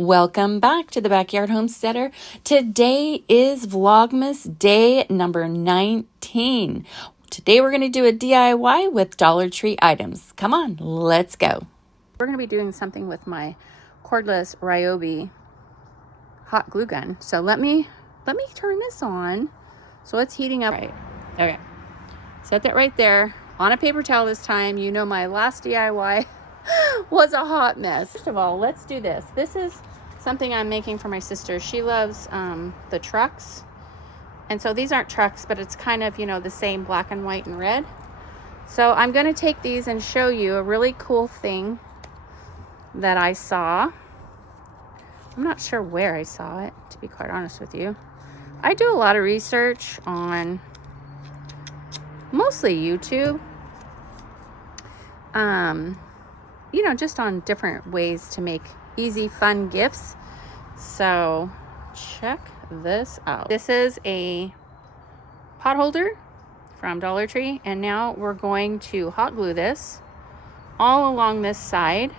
Welcome back to the Backyard Homesteader. Today is Vlogmas day number 19. Today we're going to do a DIY with Dollar Tree items. Come on, let's go. We're going to be doing something with my cordless Ryobi hot glue gun. So let me turn this on. So it's heating up. Right. Okay. Set that right there on a paper towel this time. You know my last DIY was a hot mess. First of all, let's do this. This is something I'm making for my sister. She loves the trucks. And so these aren't trucks, but it's kind of, you know, the same black and white and red. So I'm going to take these and show you a really cool thing that I saw. I'm not sure where I saw it, to be quite honest with you. I do a lot of research on mostly YouTube. You know, just on different ways to make easy, fun gifts. So check this out. This is a pot holder from Dollar Tree, and now we're going to hot glue this all along this side,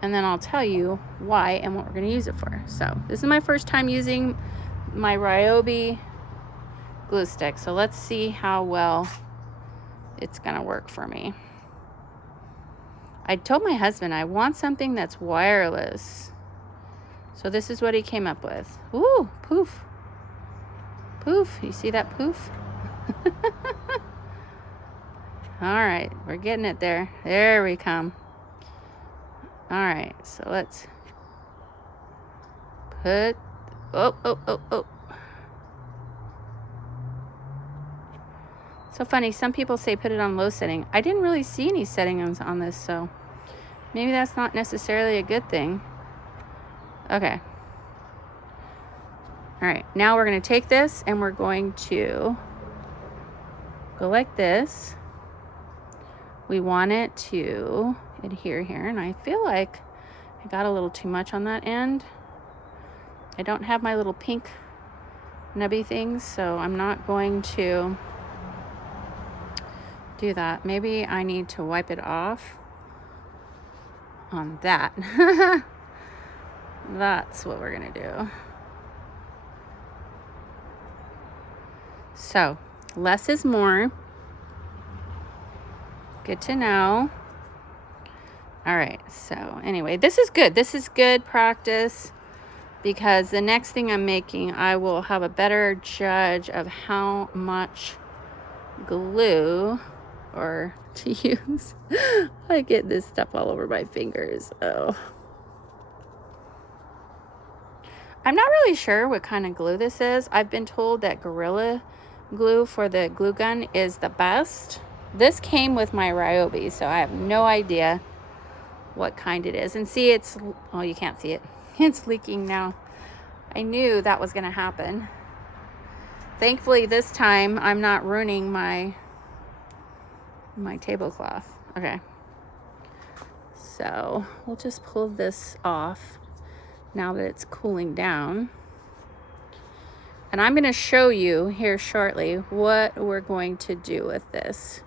and then I'll tell you why and what we're going to use it for. So this is my first time using my Ryobi glue stick, so let's see how well it's going to work for me. I told my husband I want something that's wireless. So this is what he came up with. Ooh, poof. Poof. You see that poof? All right, we're getting it there. There we come. All right, so let's put, oh. So funny, some people say put it on low setting. I didn't really see any settings on this, so maybe that's not necessarily a good thing. Okay. All right, now we're going to take this and we're going to go like this. We want it to adhere here, and I feel like I got a little too much on that end. I don't have my little pink nubby things, so I'm not going to do that. Maybe I need to wipe it off on that. That's what we're gonna do. So less is more. Good to know. All right, so anyway, this is good. This is good practice, because the next thing I'm making, I will have a better judge of how much glue or to use. I get this stuff all over my fingers. Oh, I'm not really sure what kind of glue this is. I've been told that Gorilla Glue for the glue gun is the best. This came with my Ryobi, so I have no idea what kind it is. And see, it's, oh, you can't see it. It's leaking now. I knew that was going to happen. Thankfully, this time I'm not ruining my tablecloth. Okay, so we'll just pull this off now that it's cooling down, and I'm going to show you here shortly what we're going to do with this.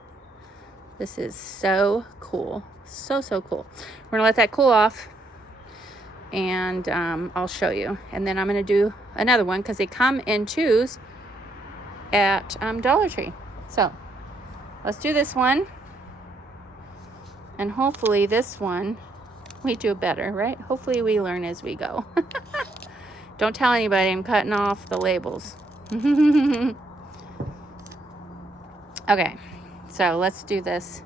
This is so cool, so cool. We're gonna let that cool off, and I'll show you, and then I'm going to do another one because they come in twos at Dollar Tree. So let's do this one, and hopefully this one we do better, right? Hopefully we learn as we go. Don't tell anybody I'm cutting off the labels. Okay, so let's do this.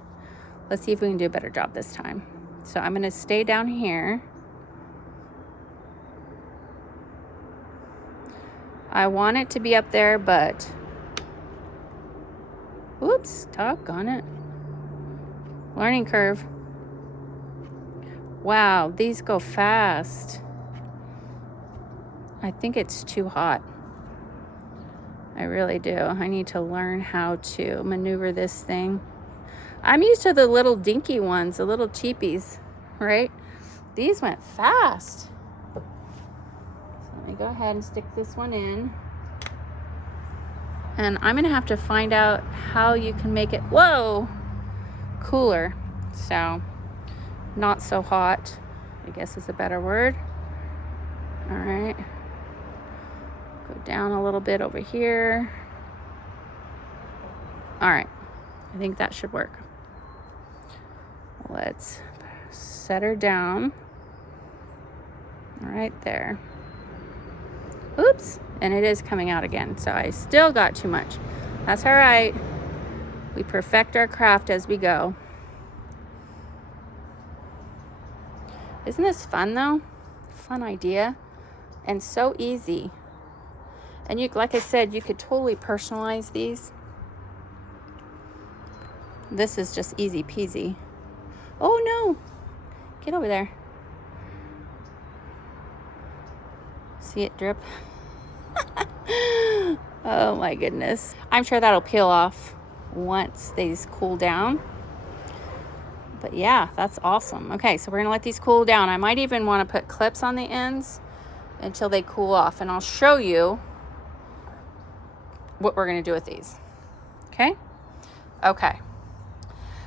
Let's see if we can do a better job this time. So I'm going to stay down here. I want it to be up there, but oops, doggone it. Learning curve. Wow, these go fast. I think it's too hot. I really do. I need to learn how to maneuver this thing. I'm used to the little dinky ones, the little cheapies, right? These went fast. So let me go ahead and stick this one in. And I'm gonna have to find out how you can make it, whoa, cooler. So not so hot, I guess is a better word. All right. Go down a little bit over here. All right. I think that should work. Let's set her down right there. Oops. And it is coming out again. So I still got too much. That's all right. We perfect our craft as we go. Isn't this fun though? Fun idea. And so easy. And you, like I said, you could totally personalize these. This is just easy peasy. Oh no! Get over there. See it drip? Oh my goodness. I'm sure that'll peel off once these cool down. But yeah, that's awesome. Okay, so we're gonna let these cool down. I might even want to put clips on the ends until they cool off, and I'll show you what we're gonna do with these. Okay? Okay.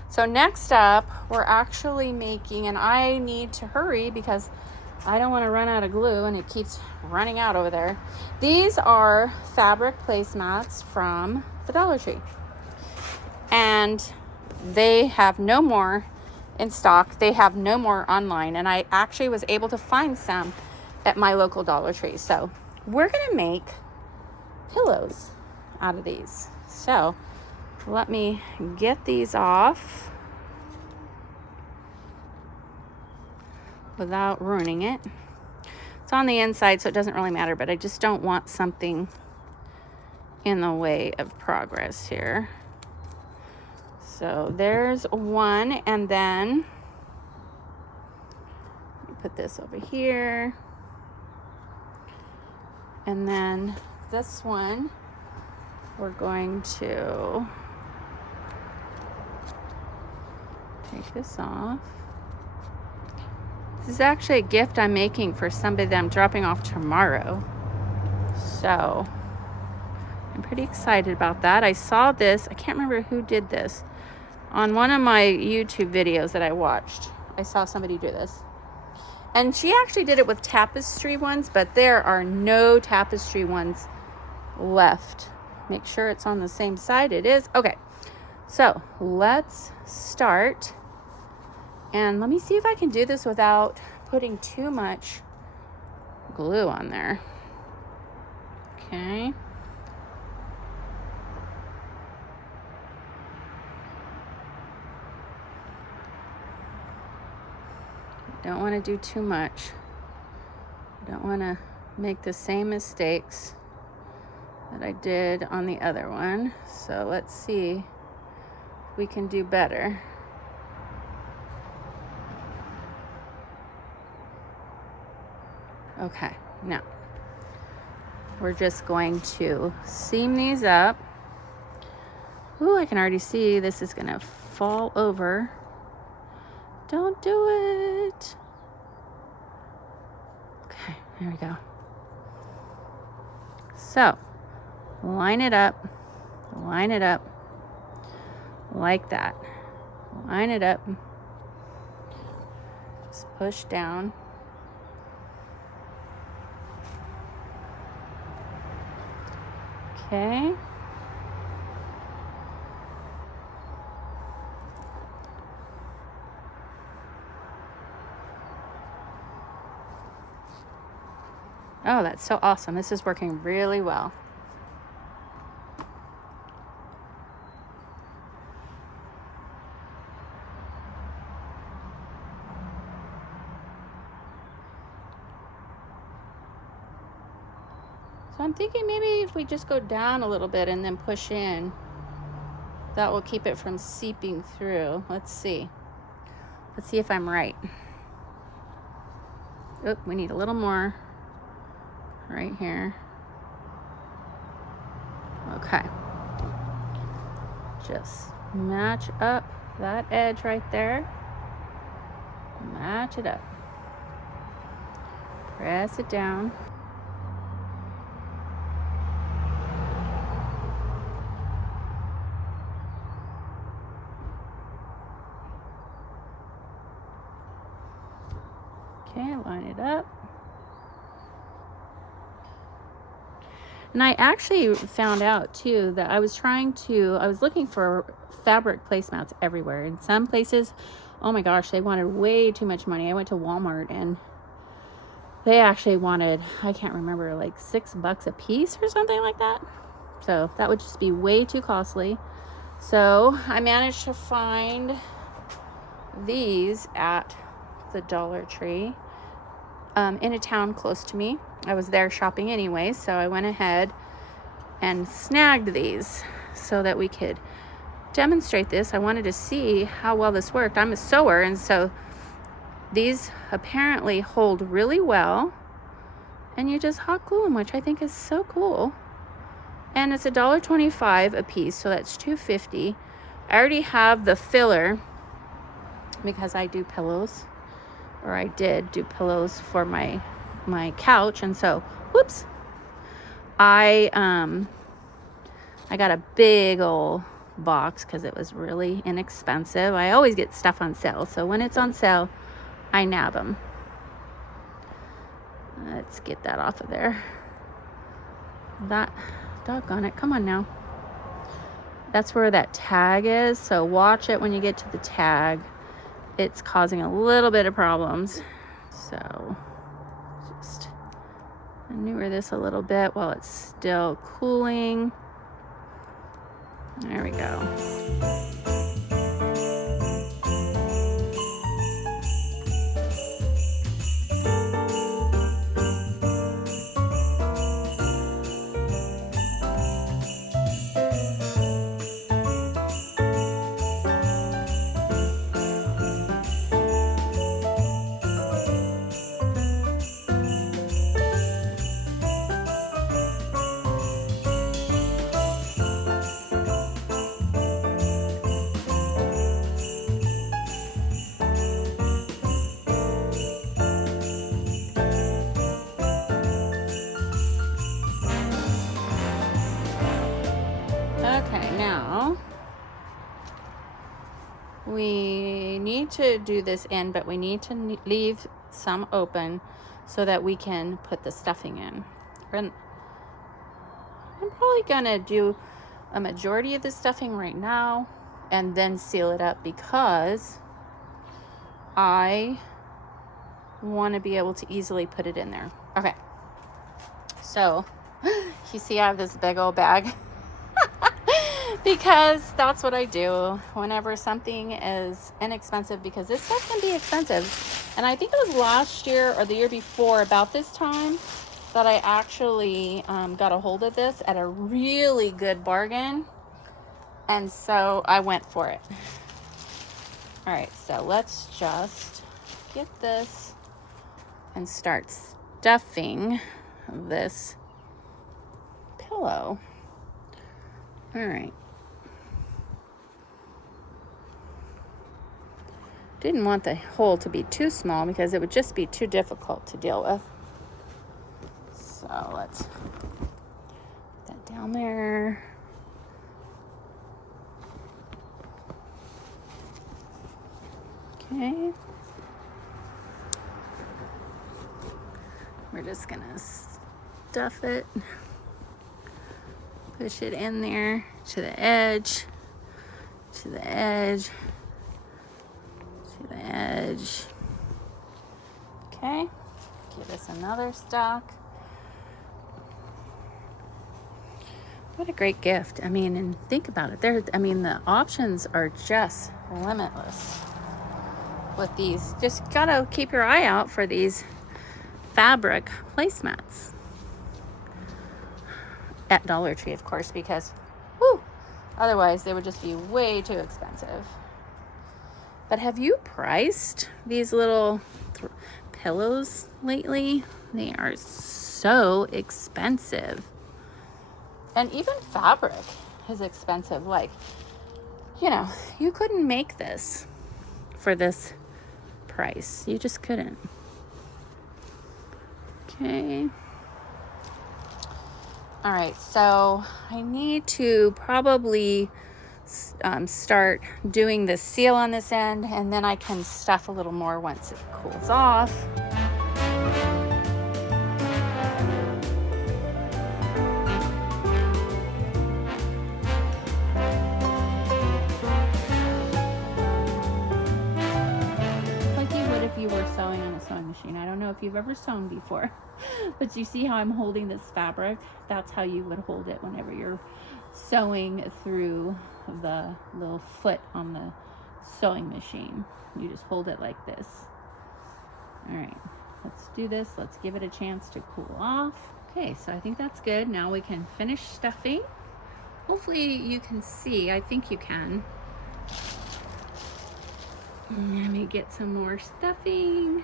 So next up, we're actually making, and I need to hurry because I don't want to run out of glue and it keeps running out over there. These are fabric placemats from the Dollar Tree. And they have no more in stock. They have no more online. And I actually was able to find some at my local Dollar Tree. So we're going to make pillows out of these. So let me get these off without ruining it. It's on the inside, so it doesn't really matter, but I just don't want something in the way of progress here. So there's one, and then let me put this over here. And then this one, we're going to take this off. This is actually a gift I'm making for somebody that I'm dropping off tomorrow. So I'm pretty excited about that. I saw this, I can't remember who did this, on one of my YouTube videos that I watched. I saw somebody do this. And she actually did it with tapestry ones, but there are no tapestry ones left. Make sure it's on the same side. It is. Okay. So let's start. And let me see if I can do this without putting too much glue on there. Okay. Don't want to do too much. Don't want to make the same mistakes that I did on the other one. So let's see if we can do better. Okay, now we're just going to seam these up. Ooh, I can already see this is gonna fall over. Don't do it. Okay, there we go. So, line it up like that. Line it up. Just push down. Okay. Oh, that's so awesome. This is working really well. So I'm thinking maybe if we just go down a little bit and then push in, that will keep it from seeping through. Let's see. Let's see if I'm right. Oh, we need a little more right here. Okay. Just match up that edge right there. Match it up. Press it down. Okay, line it up. And I actually found out too that I was looking for fabric placemats everywhere. In some places, oh my gosh, they wanted way too much money. I went to Walmart and they actually wanted, I can't remember, like $6 a piece or something like that. So that would just be way too costly. So I managed to find these at the Dollar Tree in a town close to me. I was there shopping anyway, so I went ahead and snagged these so that we could demonstrate this. I wanted to see how well this worked. I'm a sewer, and so these apparently hold really well, and you just hot glue them, which I think is so cool. And it's $1.25 a piece, so that's $2.50. I already have the filler because I do pillows, or I did do pillows for my couch, and so whoops, I got a big old box because it was really inexpensive. I always get stuff on sale, so when it's on sale, I nab them. Let's get that off of there. That, doggone it, come on now. That's where that tag is, so watch it when you get to the tag. It's causing a little bit of problems, so just maneuver this a little bit while it's still cooling. There we go. Okay, now we need to do this in, but we need to leave some open so that we can put the stuffing in. I'm probably gonna do a majority of the stuffing right now and then seal it up because I want to be able to easily put it in there. Okay, so you see I have this big old bag because that's what I do whenever something is inexpensive, because this stuff can be expensive. And I think it was last year or the year before about this time that I actually got a hold of this at a really good bargain, and so I went for it. All right, so let's just get this and start stuffing this pillow. All right. Didn't want the hole to be too small because it would just be too difficult to deal with. So let's put that down there. Okay. We're just gonna stuff it, push it in there to the edge, to the edge, to the edge. Okay, give us another stack. What a great gift. I mean, and think about it. The options are just limitless with these. Just gotta keep your eye out for these fabric placemats at Dollar Tree, of course, because otherwise they would just be way too expensive. But have you priced these little pillows lately? They are so expensive. And even fabric is expensive. Like, you couldn't make this for this price. You just couldn't. Okay. All right, so I need to probably start doing the seal on this end, and then I can stuff a little more once it cools off. you've ever sewn before. But you see how I'm holding this fabric? That's how you would hold it whenever you're sewing through the little foot on the sewing machine. You just hold it like this. All right, let's do this. Let's give it a chance to cool off. Okay, so I think that's good. Now we can finish stuffing. Hopefully you can see. I think you can. Let me get some more stuffing.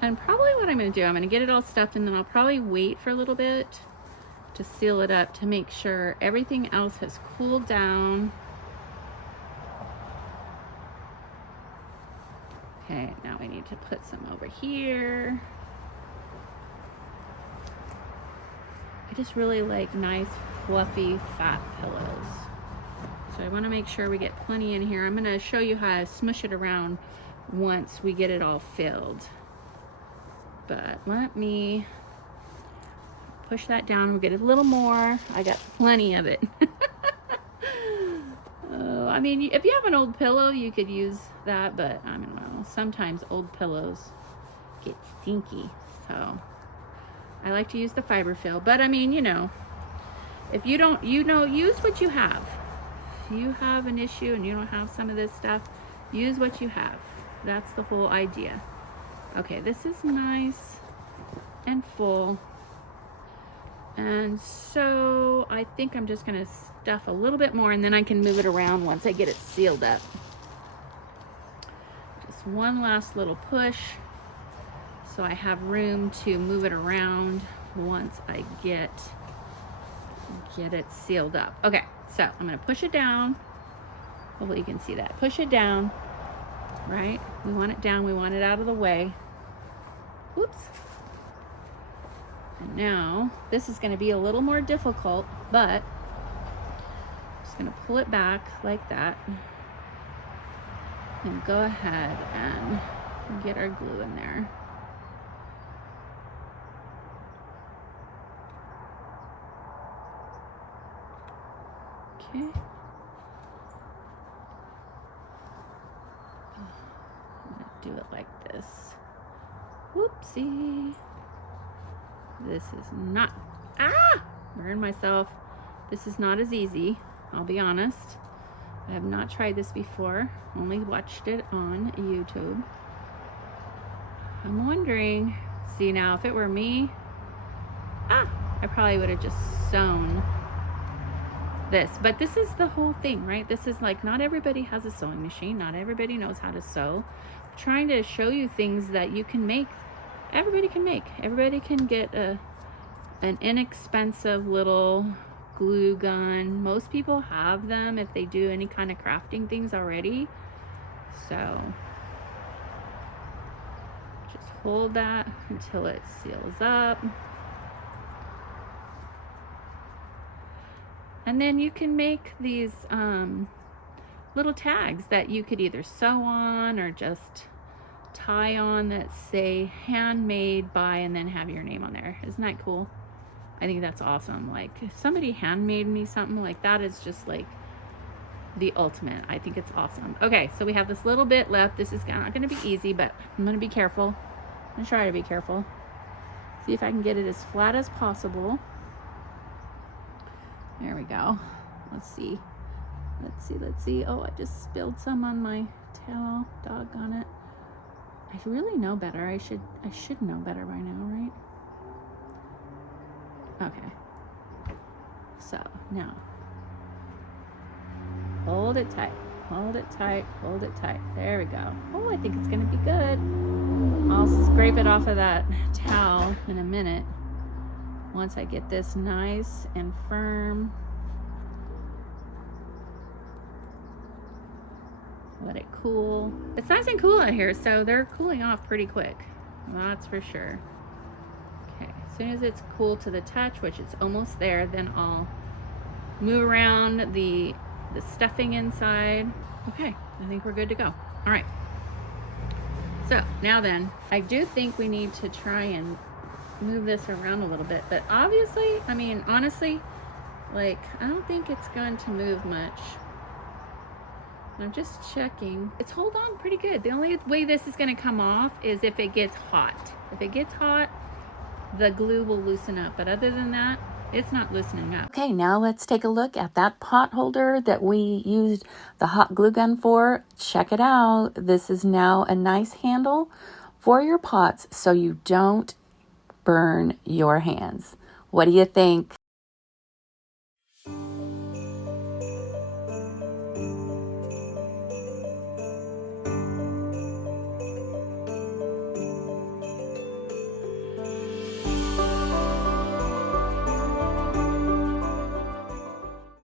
And probably what I'm going to do, I'm going to get it all stuffed, and then I'll probably wait for a little bit to seal it up to make sure everything else has cooled down. Okay, now we need to put some over here. I just really like nice, fluffy, fat pillows. So I want to make sure we get plenty in here. I'm going to show you how to smush it around once we get it all filled. But let me push that down. We'll get a little more. I got plenty of it. I mean, if you have an old pillow, you could use that, but I don't know. Sometimes old pillows get stinky. So I like to use the fiber fill. But I mean, you know, if you don't, use what you have. If you have an issue and you don't have some of this stuff, use what you have. That's the whole idea. Okay, this is nice and full. And so I think I'm just gonna stuff a little bit more, and then I can move it around once I get it sealed up. Just one last little push so I have room to move it around once I get it sealed up. Okay, so I'm gonna push it down. Hopefully you can see that. Push it down, right? We want it down, we want it out of the way. Whoops. And now, this is going to be a little more difficult, but I'm just going to pull it back like that and go ahead and get our glue in there. Okay. I'm going to do it like this. Whoopsie. This is not, burned myself. This is not as easy, I'll be honest. I have not tried this before, only watched it on YouTube. I'm wondering, see now, if it were me, I probably would have just sewn this. But this is the whole thing, right? This is like, not everybody has a sewing machine. Not everybody knows how to sew. I'm trying to show you things that you can make. Everybody can make. Everybody can get an inexpensive little glue gun. Most people have them if they do any kind of crafting things already. So just hold that until it seals up. And then you can make these little tags that you could either sew on or just tie on that say handmade by, and then have your name on there. Isn't that cool? I think that's awesome. Like, if somebody handmade me something like that, is just like the ultimate. I think it's awesome. Okay, so we have this little bit left. This is not going to be easy, but I'm going to be careful. I'm going to try to be careful. See if I can get it as flat as possible. There we go. Let's see. Let's see. Oh, I just spilled some on my towel. Doggone it. I really know better. I should know better by now, right? Okay. So now, hold it tight. Hold it tight. Hold it tight. There we go. Oh, I think it's gonna be good. I'll scrape it off of that towel in a minute. Once I get this nice and firm. Let it cool. It's nice and cool out here, so they're cooling off pretty quick. That's for sure. Okay, as soon as it's cool to the touch, which it's almost there, then I'll move around the stuffing inside. Okay, I think we're good to go. All right. So now then, I do think we need to try and move this around a little bit, but obviously, I mean, honestly, Like, I don't think it's going to move much. I'm just checking. It's hold on pretty good. The only way this is going to come off is if it gets hot. If it gets hot, the glue will loosen up. But other than that, it's not loosening up. Okay, now let's take a look at that pot holder that we used the hot glue gun for. Check it out. This is now a nice handle for your pots so you don't burn your hands. What do you think?